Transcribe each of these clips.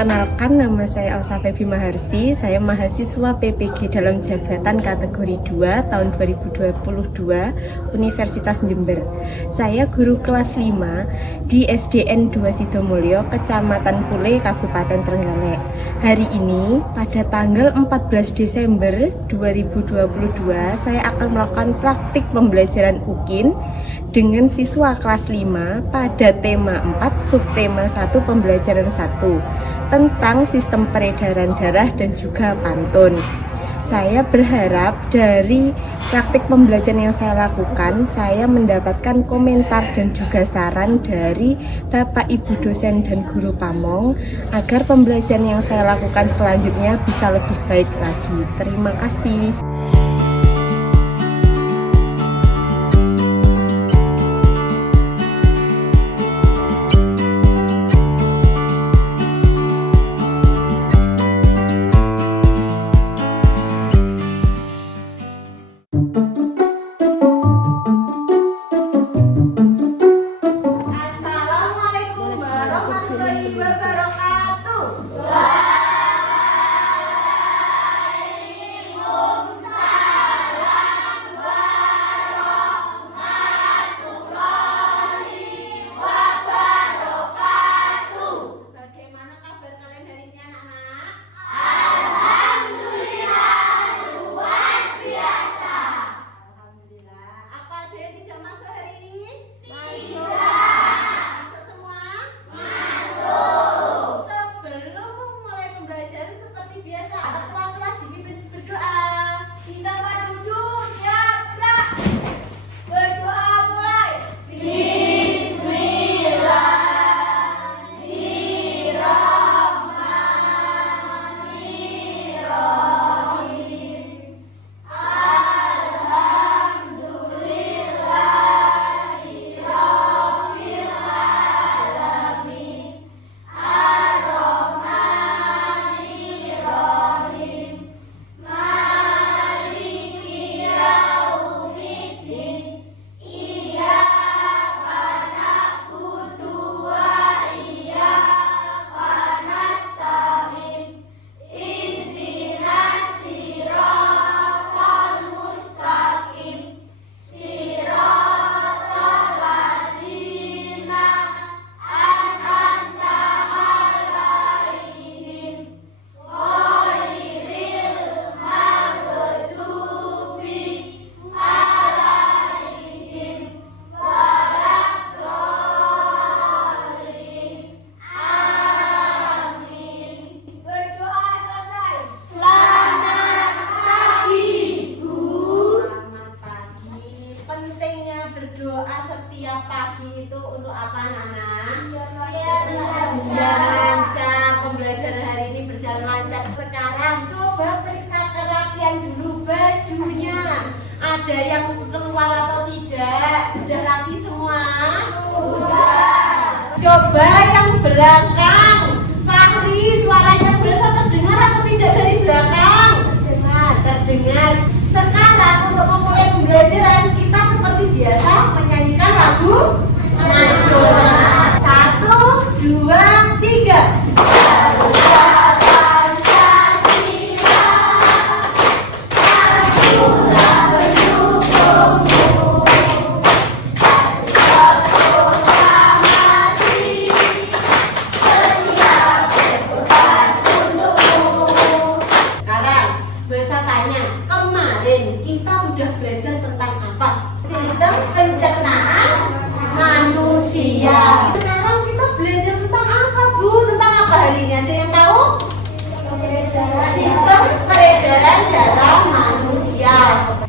Perkenalkan, nama saya Elsa Febi Maharsi. Saya mahasiswa PPG dalam jabatan kategori 2 tahun 2022 Universitas Jember. Saya guru kelas 5 di SDN 2 Sidomulyo, Kecamatan Pule, Kabupaten Trenggalek. Hari ini pada tanggal 14 Desember 2022 saya akan melakukan praktik pembelajaran UKIN dengan siswa kelas 5 pada tema 4 subtema 1 pembelajaran 1 tentang sistem peredaran darah dan juga pantun. Saya berharap dari praktik pembelajaran yang saya lakukan, saya mendapatkan komentar dan juga saran dari Bapak Ibu dosen dan guru pamong agar pembelajaran yang saya lakukan selanjutnya bisa lebih baik lagi. Terima kasih. Assalamualaikum warahmatullahi wabarakatuh. Bagaimana kabar kalian hari ini, anak-anak? Alhamdulillah. Apa ada yang tidak masuk hari ini? Masuk semua? Sebelum memulai pembelajaran seperti biasa, ketua kelas dipimpin berdoa. Kita duduk, siap, gerak. Berdoa mulai. Bismillahirrahmanirrahim. Alhamdulillahirabbil alamin. Ar-Rahmanir-Rahim. Maliki yaumiddin. Iyyaka na'budu wa iyyaka nasta'in. Ihdinas siratal mustaqim. Siratal ladzina an'amta 'alaihim ghairil maghdubi 'alaihim waladdallin. Amin. Berdoa selesai. Selamat pagi, Bu. Selamat pagi. Pentingnya berdoa setiap pagi itu untuk apa, anak-anak? Biar lancar, pembelajaran hari ini berjalan lancar. Sekarang coba periksa kerapian dulu bajunya. Ada yang keluar atau tidak? Sudah rapi semua? Coba yang belakang. Fahri, suaranya berasa terdengar atau tidak dari belakang? Terdengar. Sekarang untuk memulai pembelajaran kita seperti biasa menyanyikan lagu nasional. 1, 2, 3. Sekarang bisa tanya, kemarin kita sudah belajar tentang apa? Sistem pencernaan manusia. Sekarang kita belajar tentang apa, Bu? Tentang apa hari ini? Ada yang tahu? Sistem peredaran darah manusia.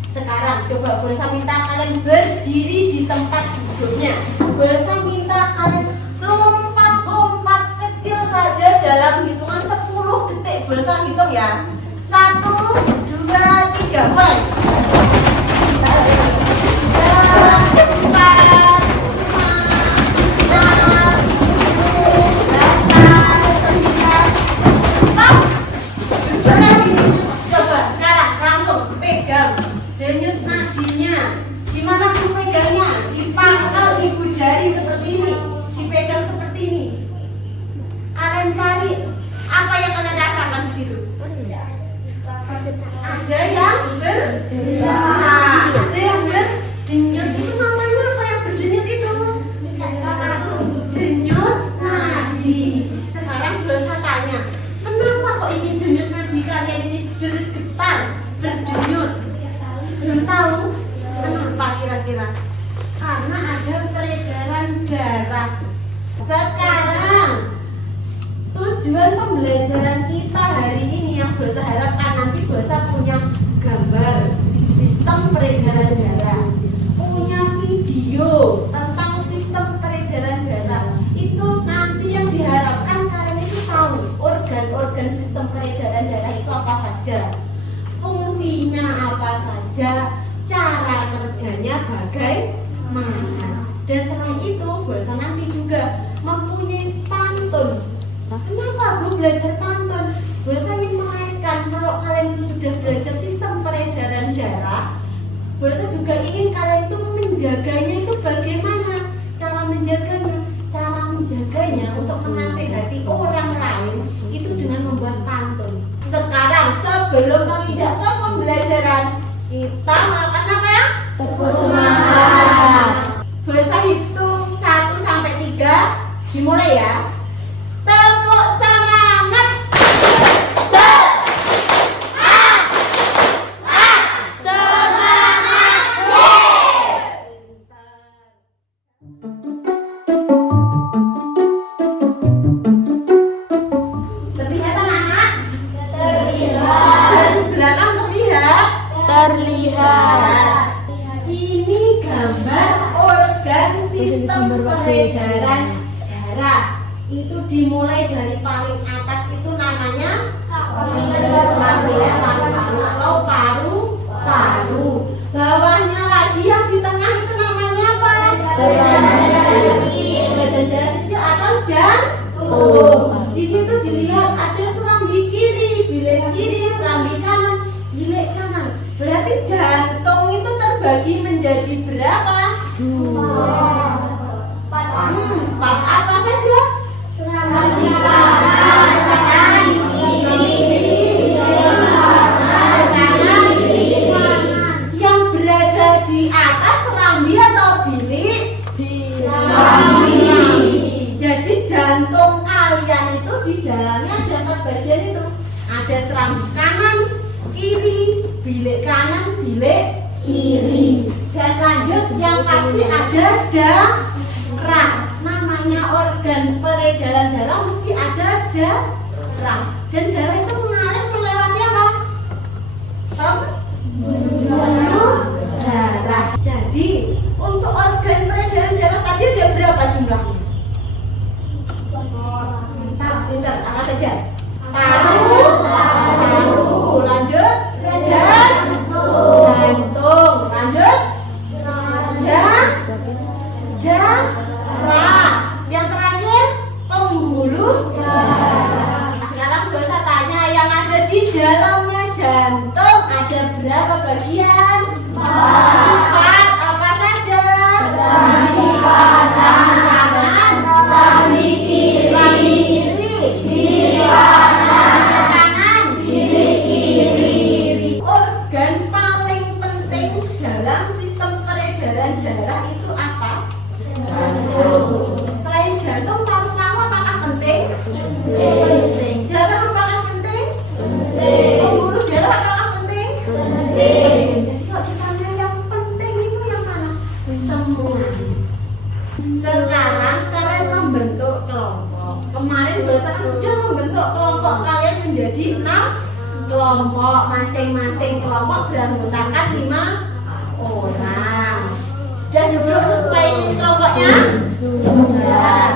Sekarang coba Bolsa minta kalian berdiri di tempat duduknya. Bolsa minta kalian lompat-lompat kecil saja dalam hitungan 10 detik. Bolsa hitung ya. 1, 2, 3, mulai. 3, 4, 5, 6, 7, 8, 9. Stop. Duduk lagi. Coba sekarang langsung pegang denyut nadinya. Gimana Bu pegangnya? Dipangkal ibu jari seperti ini. Dipegang seperti ini. Kalian cari Sekarang tujuan pembelajaran kita hari ini yang Bolsa harapkan nanti Bolsa punya gambar sistem peredaran darah, punya video tentang sistem peredaran darah. Itu nanti yang diharapkan kalian itu tahu organ-organ sistem peredaran darah itu apa saja, fungsinya apa saja, cara kerjanya bagaimana. Dan selain itu Bolsa nanti juga mempunyai pantun. Kenapa Bu belajar pantun? Bolsa ingin melahirkan kalau kalian itu sudah belajar sistem peredaran darah, Bolsa juga ingin kalian itu menjaganya itu bagaimana. Cara menjaganya untuk menasehati orang lain itu dengan membuat pantun. Sekarang sebelum memindahkan pembelajaran, kita makan apa ya? Tepuk semangat. Bolsa hitung 1 sampai 3, dimulai ya. Tepuk semangat. Terlihat anak-anak? Dari belakang terlihat? Terlihat. Ini gambar organ sistem peredaran darah. Itu dimulai dari paling atas itu namanya paru-paru atau paru-paru. Bawahnya lagi yang di tengah itu namanya apa? Peredaran darah kecil atau jantung. Di situ dilihat ada serambi kiri, bilik kiri, serambi kanan, bilik kanan. Berarti jantung itu terbagi menjadi berapa? 4 apa saja? Serambi kanan, Kanan, kiri, kanan. Yang berada di atas serambi atau bilik? serambi. Jadi jantung kalian itu di dalamnya ada 4 bagian itu. Ada serambi kanan, kiri, bilik kanan, bilik kiri. Dan lanjut yang pasti ada darah. Namanya organ peredaran darah mesti ada darah. Dan darah itu mengalir melewati apa? Pembuluh darah. Jadi untuk organ peredaran darah tadi ada berapa jumlahnya? 4. Pintar, apa saja? Paru, lanjut jantung, lanjut darah, yang terakhir pembuluh darah. Sekarang Bolsa tanya, yang ada di dalamnya jantung ada berapa bagian? 4. Apa saja? Serambi kanan, serambi kiri, bilik kanan, bilik kiri. Organ paling penting dalam sistem peredaran darah itu apa? Jantung. Selain jantung, paru-paru apakah penting? Penting. Darah apakah penting? Pembuluh darah apakah penting? Jadi kalau ditanya yang penting itu yang mana? Semua. Sekarang kalian membentuk kelompok. Kemarin Bolsa kan sudah membentuk kelompok kalian menjadi 6 kelompok. Masing-masing kelompok beranggotakan 5 orang. Dan duduk sesuai kelompoknya? Sudah.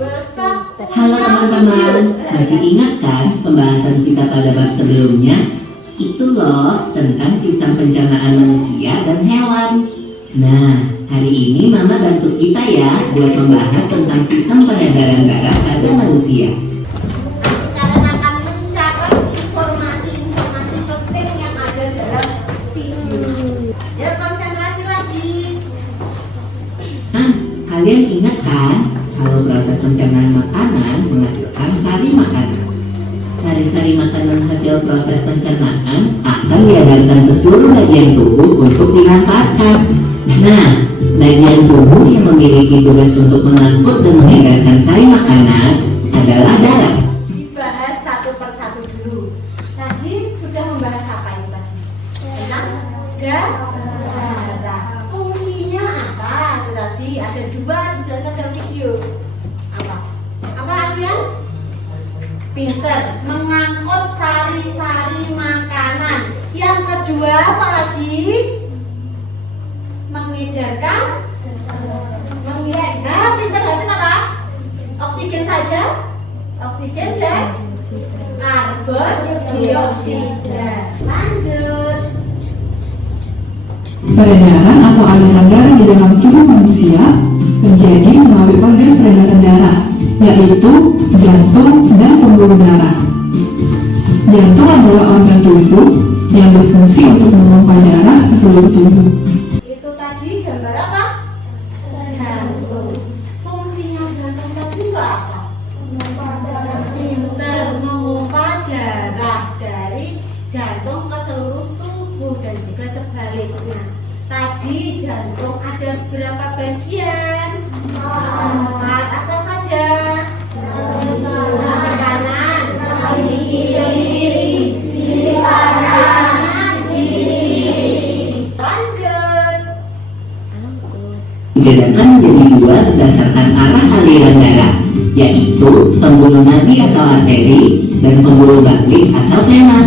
Bolsa. Halo teman-teman, masih ingat kan pembahasan kita pada bab sebelumnya? Itu loh tentang sistem pencernaan manusia dan hewan. Nah, hari ini Mama bantu kita ya buat membahas tentang sistem peredaran darah pada manusia. Kalian akan mencatat informasi-informasi penting yang ada dalam video. Ya, konsentrasi lagi. Kalian ingat kan kalau proses pencernaan makanan menghasilkan sari makanan. Sari-sari makanan hasil proses pencernaan akan diedarkan ke seluruh bagian tubuh untuk dimanfaatkan. Nah, bagian tubuh yang memiliki tugas untuk mengangkut dan mengedarkan sari makanan adalah darah. Dibahas satu persatu dulu. Tadi sudah membahas apa ini tadi? Tentang darah. Fungsinya apa? Itu tadi ada 2 dijelaskan dalam video. Apa? pinter, mengangkut sari-sari makanan. Yang kedua apa lagi? Mengedarkan. Nah, pinter berarti apa? Oksigen saja, oksigen dan karbon dioksida. Lanjut. Peredaran atau aliran darah di dalam tubuh manusia terjadi melalui organ peredaran darah, yaitu jantung dan pembuluh darah. Jantung adalah organ tubuh yang berfungsi untuk memompa darah ke seluruh tubuh. Itu tadi gambar apa? Jantung. Fungsinya jantung tadi itu apa? Pinter, memompa darah dari jantung ke seluruh tubuh dan juga sebaliknya. Tadi jantung ada berapa bagian? 4. Apa saja? Kanan, kiri kanan, kiri. Lanjut. Dibedakan menjadi dua berdasarkan arah aliran darah, yaitu pembuluh nadi atau arteri dan pembuluh balik atau vena.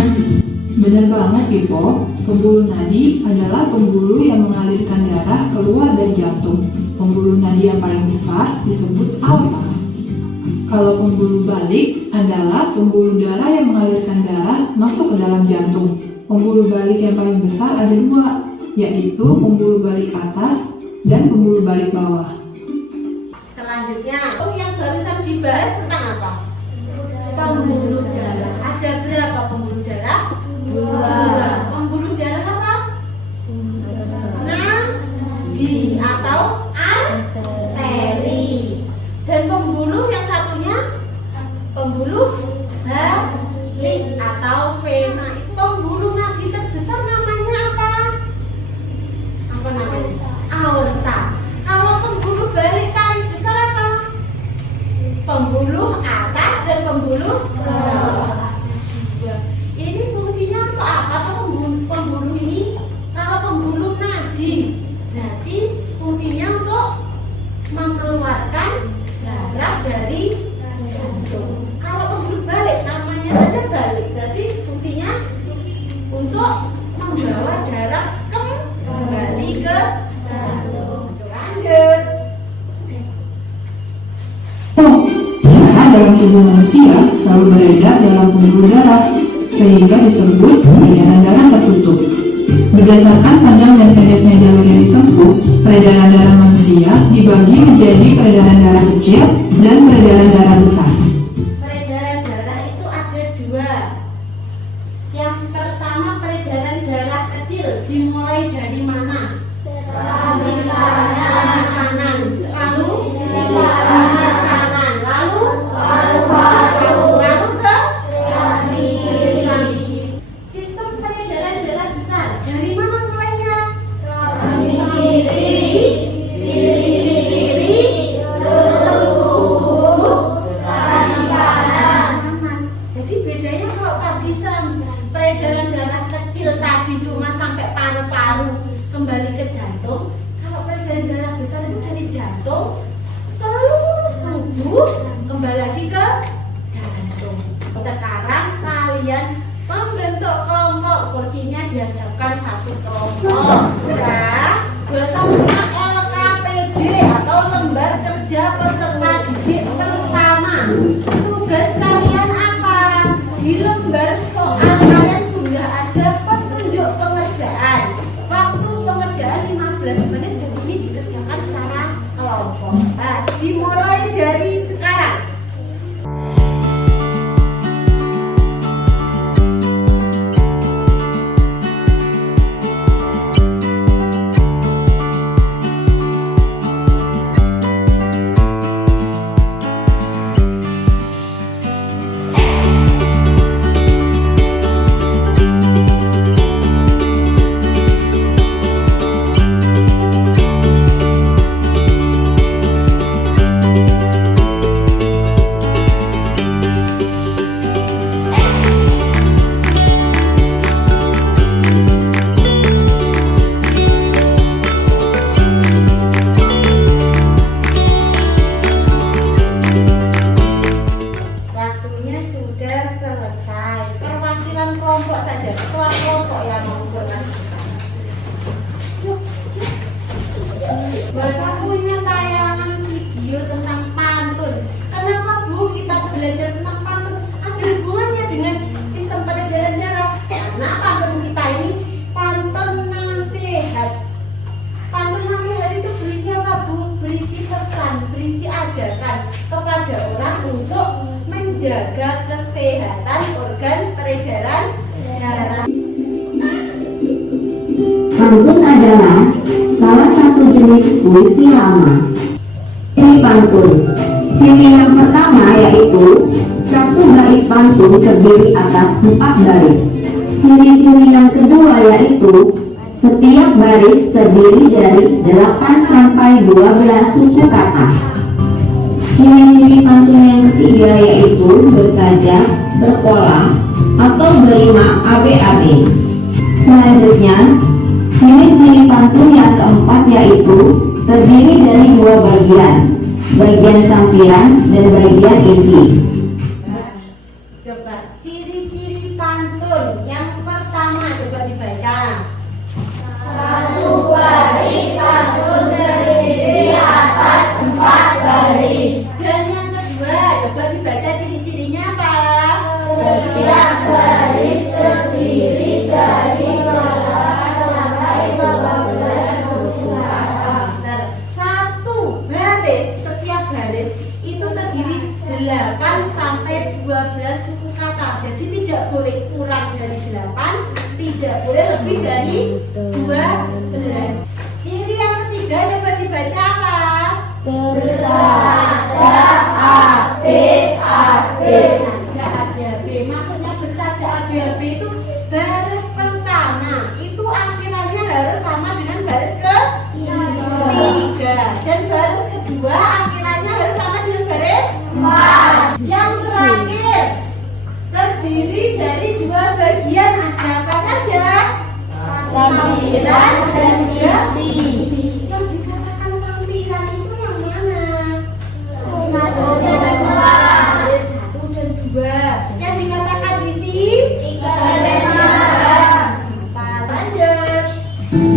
Benar banget, Pipo. Pembuluh nadi adalah pembuluh yang mengalirkan darah keluar dari jantung. Pembuluh nadi yang paling besar disebut aorta. Kalau pembuluh balik adalah pembuluh darah yang mengalirkan darah masuk ke dalam jantung. Pembuluh balik yang paling besar ada 2, yaitu pembuluh balik atas dan pembuluh balik bawah. Selanjutnya, yang barusan dibahas tentang apa? Pembuluh darah. Ada berapa pembuluh darah? 2. Pembuluh darah apa? Nadi atau arteri. Dan pembuluh yang satunya pembuluh balik atau vena. Pembuluh nadi terbesar namanya apa? Apa namanya? Aorta. Kalau pembuluh balik paling besar apa? Pembuluh atas dan pembuluh bawah. Ini fungsinya untuk apa? Atau pembuluh ini? Kalau pembuluh nadi, berarti fungsinya untuk mengeluarkan darah dari jantung. Kalau pembuluh balik, namanya saja balik, berarti fungsinya untuk membawa darah kembali ke jantung. Lanjut. Darah dalam tubuh manusia selalu beredar dalam pembuluh darah, sehingga disebut peredaran darah tertutup. Berdasarkan panjang dan pendeknya jalur yang ditempuh, peredaran darah manusia dibagi menjadi peredaran darah kecil dan peredaran darah besar. Peredaran darah itu ada 2. Yang pertama peredaran darah kecil dimulai dari mana? Kanan. Lalu kanan. Lalu ke kiri. Sistem peredaran darah besar dari mana mulainya? Kiri, terus seluruh kanan. Jadi bedanya kalau tadi peredaran darah kecil tadi cuma sampai paru-paru kembali ke jantung. Kalau peredaran darah besar itu dari jantung seluruh tubuh kembali lagi ke jantung. Sekarang kalian membentuk kelompok, kursinya dihadapkan satu kelompok. Ya, bersama LKPD atau lembar kerja peserta didik pertama. Tugas kalian apa? Di lembar soal kalian sudah ada petunjuk pengerjaan. Waktu pengerjaan 15 menit dan ini dikerjakan secara kelompok. Nah, dimulai dari sekarang. mengajarkan kepada orang untuk menjaga kesehatan organ peredaran darah. Pantun adalah salah satu jenis puisi lama. Ini pantun. Ciri yang pertama yaitu satu bait pantun terdiri atas 4 baris. Ciri-ciri yang kedua yaitu setiap baris terdiri dari 8 sampai 12 suku kata. Ciri-ciri pantun yang ketiga yaitu bersajak, berpola, atau berima ABAB. Selanjutnya, ciri-ciri pantun yang keempat yaitu terdiri dari 2 bagian, bagian sampiran dan bagian isi. Coba ciri-ciri pantun yang pertama coba dibaca. Satu baris pantun terdiri atas 4 baris. Dan yang kedua coba dibaca ciri-cirinya apa? Setiap baris terdiri dari 12 sampai 12 suku kata. Bentar. Satu baris, setiap baris itu terdiri 8 sampai 12 suku kata. Jadi tidak boleh kurang dari 8, tidak boleh lebih dari 12. Ciri yang ketiga coba dibaca apa? Bersajak ABAB. Bersajak ABAB. Maksudnya bersajak ABAB itu baris pertama itu akhirannya harus sama dengan baris ketiga, dan baris kedua akhirannya harus sama dengan baris 4. Yang terakhir terdiri dari 2 bagian, ada apa saja? Sampiran dan isi. Yang dikatakan sampiran itu yang mana? 1 dan 2. Yang dikatakan isi 3 dan 4. Lanjut.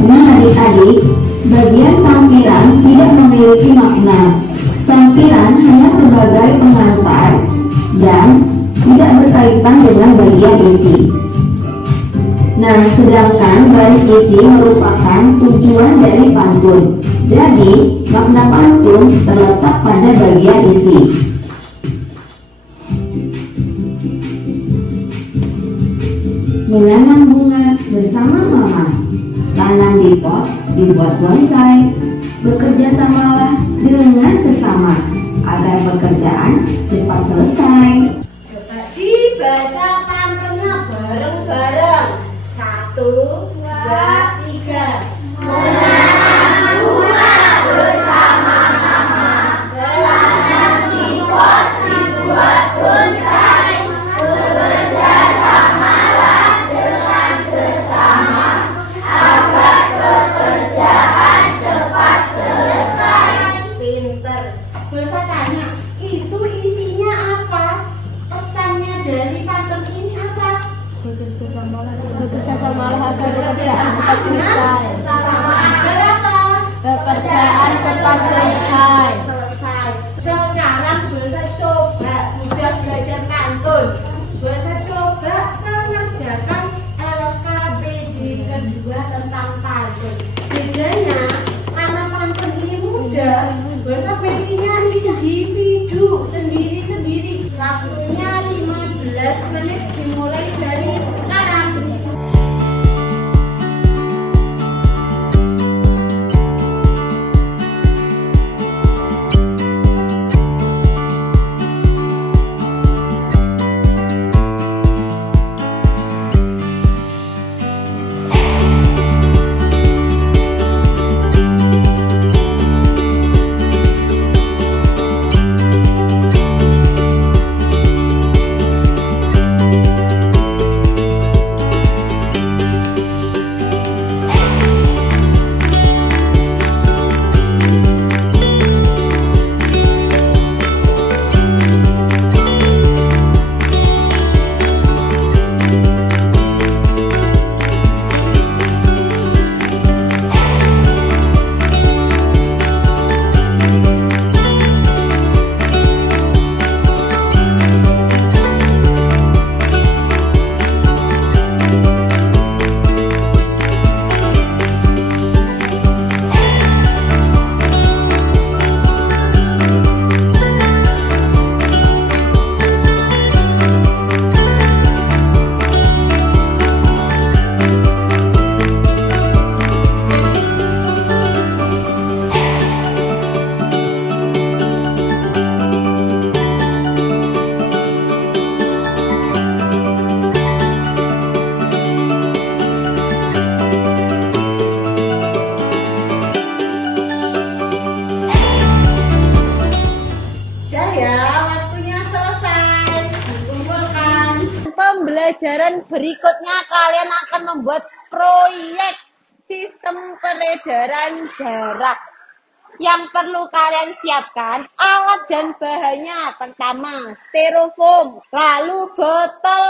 Nah adik-adik, bagian sampiran tidak memiliki makna. Sampiran hanya sebagai pengantar dan tidak berkaitan dengan bagian isi. Nah, sedangkan baris isi merupakan tujuan dari pantun. Jadi, makna pantun terletak pada bagian isi. Menanam bunga bersama mama, tanam di pot, dibuat bonsai. Bekerja samalah dengan sesama, agar pekerjaan cepat selesai. Coba dibaca pantunnya bareng-bareng. 1, 2, 3. Menanam bunga bersama mama, tanam di pot, dibuat bonsai. Bekerja samalah dengan sesama, agar pekerjaan cepat selesai. Pinter. Boleh saya tanya, itu isinya apa? Pesannya dari pantun ini apa? Bekerja samalah agar pekerjaan cepat selesai. Sama agar apa? Pekerjaan cepat selesai. Selesai. Sekarang boleh saya coba, sudah belajar pantun. Boleh saya coba mengerjakan LKPD kedua tentang pantun. Bedanya, karena pantun ini mudah, boleh saya pilihnya individu sendiri-sendiri. Waktunya 15 menit dimulai dari sekarang. pembelajaran berikutnya kalian akan membuat proyek sistem peredaran darah. Yang perlu kalian siapkan alat dan bahannya. Pertama, styrofoam, lalu botol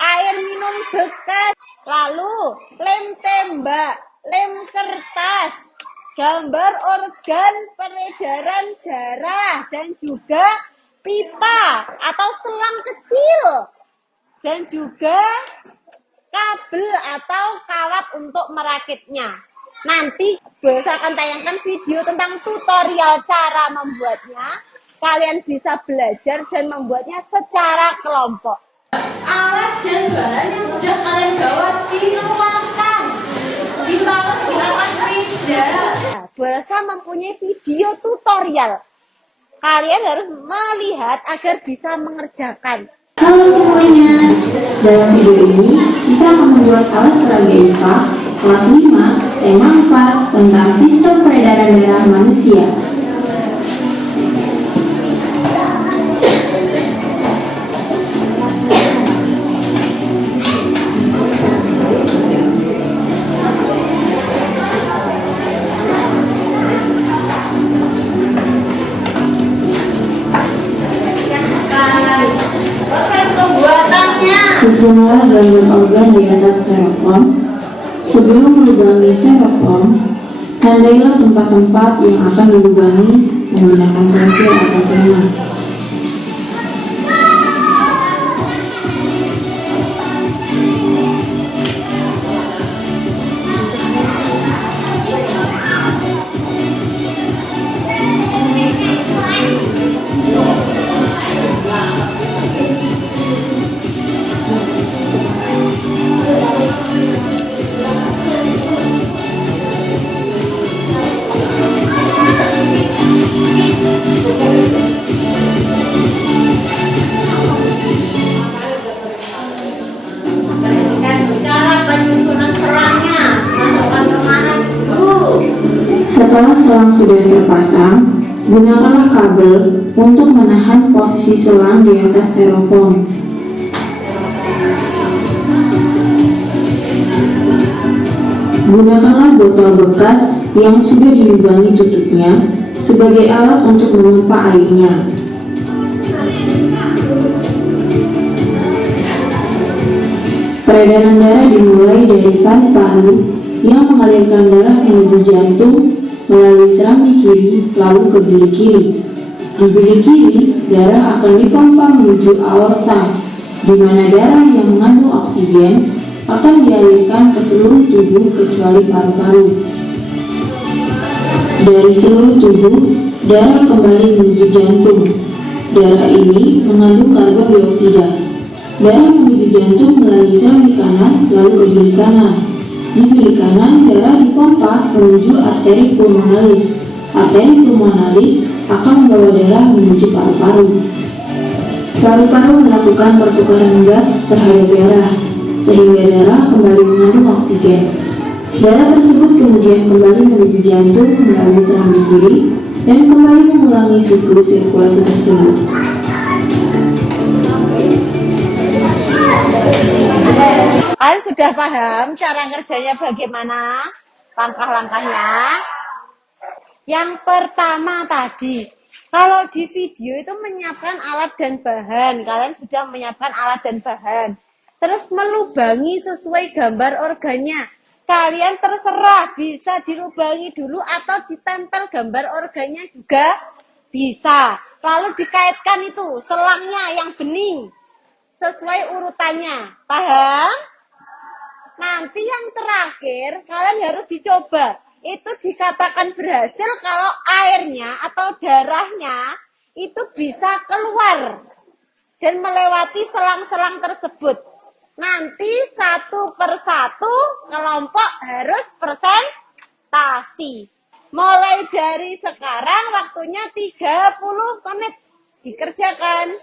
air minum bekas, lalu lem tembak, lem kertas, gambar organ peredaran darah, dan juga pipa atau selang kecil, dan juga kabel atau kawat untuk merakitnya. Nanti saya akan tayangkan video tentang tutorial cara membuatnya. Kalian bisa belajar dan membuatnya secara kelompok. Alat dan bahan yang sudah kalian bawa dikeluarkan, ditaruh di atas meja. Bahasa mempunyai video tutorial. Kalian harus melihat agar bisa mengerjakan. Halo semuanya, dalam video ini kita akan membuat alat peraga IPA kelas 5 tema 4 tentang sistem peredaran darah manusia. Proses pembuatannya. Susunlah gambar organ di atas styrofoam. Sebelum melubangi styrofoam, tandailah tempat-tempat yang akan dilubangi menggunakan pensil atau pena. Cara penyusunan selangnya, masukkan kemana dulu? Setelah selang sudah terpasang, gunakanlah kabel untuk menahan posisi selang di atas styrofoam. Gunakanlah botol bekas yang sudah dilubangi tutupnya sebagai alat untuk memompa airnya. Peredaran darah dimulai dari paru-paru yang mengalirkan darah menuju jantung melalui serambi kiri lalu ke bilik kiri. Di bilik kiri, darah akan dipompa menuju aorta, di mana darah yang mengandung oksigen akan dialirkan ke seluruh tubuh kecuali paru-paru. Dari seluruh tubuh, darah kembali menuju jantung. Darah ini mengandung karbon dioksida. Darah menuju jantung melalui serambi kanan lalu ke bilik kanan. Di bilik kanan, darah dipompa menuju arteri pulmonalis. Arteri pulmonalis akan membawa darah menuju paru-paru. Paru-paru melakukan pertukaran gas terhadap darah, sehingga darah kembali mengandung oksigen. Darah tersebut kemudian kembali menuju jantung melalui serambi kiri dan kembali mengulangi siklus sirkulasi tersebut. Kalian sudah paham cara kerjanya bagaimana? Langkah-langkahnya. Yang pertama tadi, kalau di video itu menyiapkan alat dan bahan. Kalian sudah menyiapkan alat dan bahan. Terus melubangi sesuai gambar organnya. Kalian terserah bisa dilubangi dulu atau ditempel gambar organnya juga bisa. Lalu dikaitkan itu selangnya yang bening sesuai urutannya. Paham? Nanti yang terakhir kalian harus dicoba. Itu dikatakan berhasil kalau airnya atau darahnya itu bisa keluar dan melewati selang-selang tersebut. Nanti satu persatu kelompok harus presentasi. Mulai dari sekarang waktunya 30 menit dikerjakan.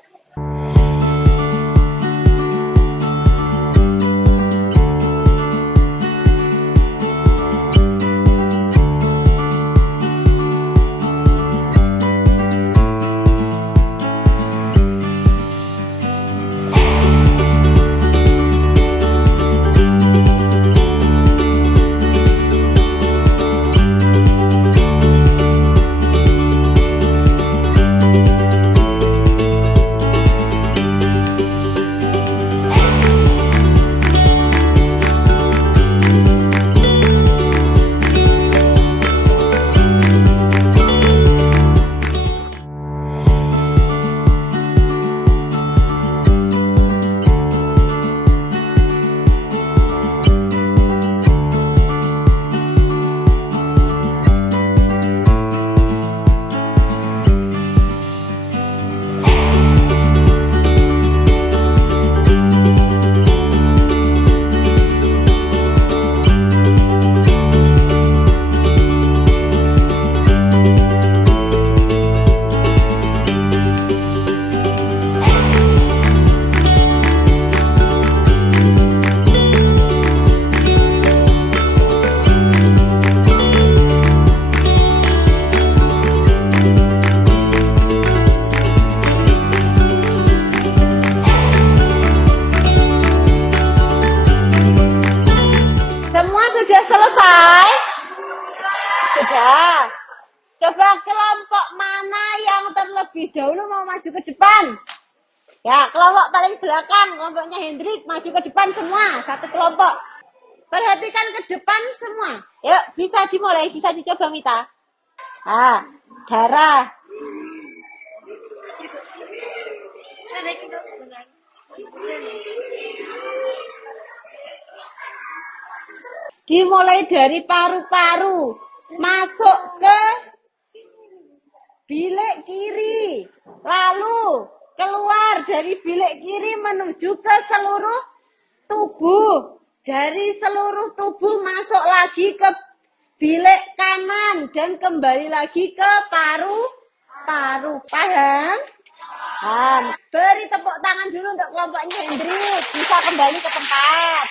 terlebih dahulu mau maju ke depan. Ya, kelompok paling belakang, kelompoknya Hendrik, maju ke depan semua, satu kelompok. Perhatikan ke depan semua. Yuk, bisa dimulai, bisa dicoba Mita. Darah. Dimulai dari paru-paru, masuk ke bilik kiri, lalu keluar dari bilik kiri menuju ke seluruh tubuh. Dari seluruh tubuh masuk lagi ke bilik kanan dan kembali lagi ke paru-paru. Paham? Beri tepuk tangan dulu untuk kelompoknya Hendrik. Bisa kembali ke tempat.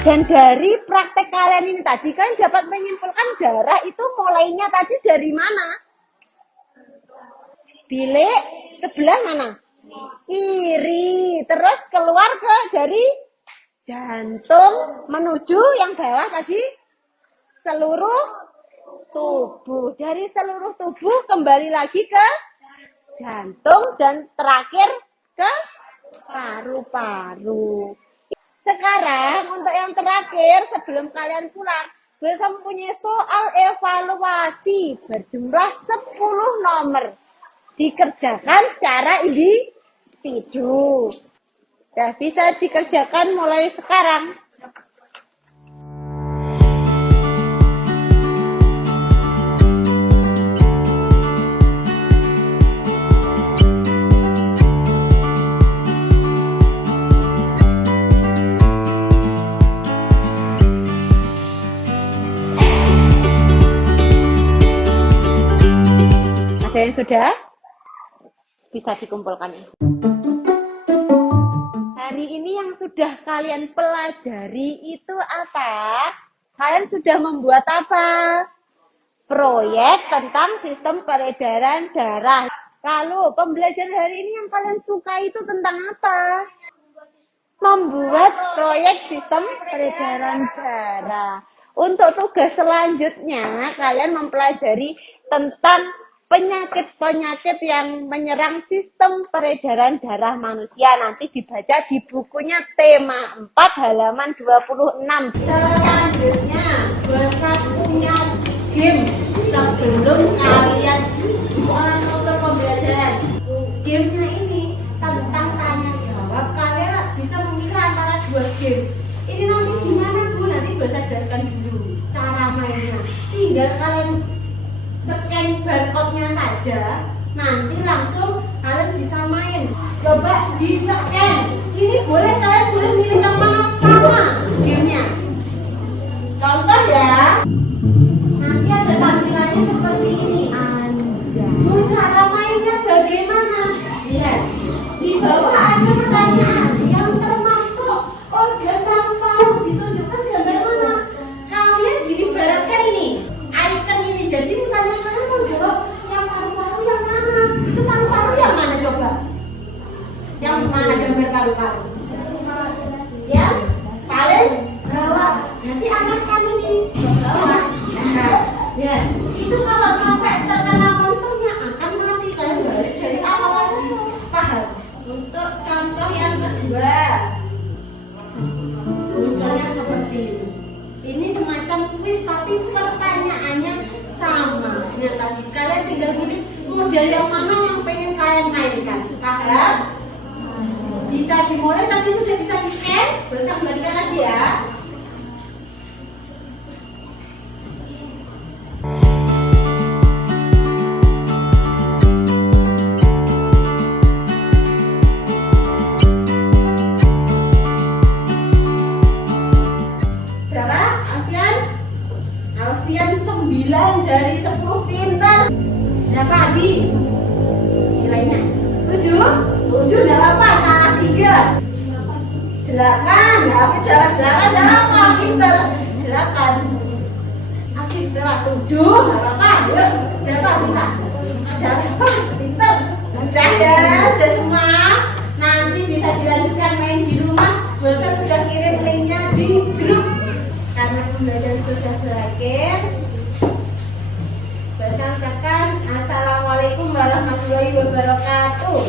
Dan dari praktek kalian ini tadi, kalian dapat menyimpulkan darah itu mulainya tadi dari mana? Bilik sebelah mana? Kiri. Terus keluar ke dari jantung menuju yang bawah tadi seluruh tubuh. Dari seluruh tubuh kembali lagi ke jantung dan terakhir ke paru-paru. Sekarang untuk yang terakhir sebelum kalian pulang, bisa mempunyai soal evaluasi berjumlah 10 nomor. Dikerjakan secara individu. Sudah bisa dikerjakan mulai sekarang. Ada yang sudah? Bisa dikumpulkan. Hari ini yang sudah kalian pelajari itu apa? Kalian sudah membuat apa? Proyek tentang sistem peredaran darah. Lalu pembelajaran hari ini yang kalian suka itu tentang apa? Membuat proyek sistem peredaran darah. Untuk tugas selanjutnya, kalian mempelajari tentang penyakit-penyakit yang menyerang sistem peredaran darah manusia. Nanti dibaca di bukunya tema 4 halaman 26. Selanjutnya, Basa punya game sebelum kalian soal untuk pembelajaran. Gamenya ini tentang tanya jawab. Kalian bisa memilih antara 2 game. Ini nanti gimana Bu? Nanti Basa jelaskan dulu cara mainnya. Tinggal kalian scan barcode-nya saja, nanti langsung kalian bisa main. Coba di scan. Ini boleh, kalian boleh milih yang mana sama gamenya. Contoh ya, nanti ada tampilannya seperti ini. Bu, cara mainnya bagaimana? Lihat, di bawah ada pertanyaan yang termasuk organ paru-paru. Ditunjukkan gambar mana? Kalian diibaratkan ini icon ini. Jadi misalnya kalian mau jawab yang paru-paru yang mana? Itu paru-paru yang mana coba? Yang mana gambar paru-paru? Yang paling bawah. Berarti arahkan ini ke bawah. Ya, itu kalau sampai terkena monsternya akan mati. Kalian balik dari awal lagi. Paham? Untuk contoh yang kedua, munculnya seperti ini. Ini semacam kuis tapi pertanyaannya sama. Nah, tadi kalian tinggal pilih model yang mana yang pengen kalian mainkan. Paham? Bisa dimulai, tadi sudah bisa di-scan. Bisa kembalikan lagi ya. dari 10 pintar. Berapa Adi? Nilainya 7? 7 enggak apa-apa, salah 3. 8, ya dapat 8 pintar. 8. Adi berapa? 7, enggak apa-apa. Yuk, berapa pintar? 8 pintar. Udah ya, sudah semua. Nanti bisa dilanjutkan main di rumah. Bolsa sudah kirim linknya di grup. Karena pembelajaran sudah berakhir, saya ucapkan Assalamualaikum warahmatullahi wabarakatuh.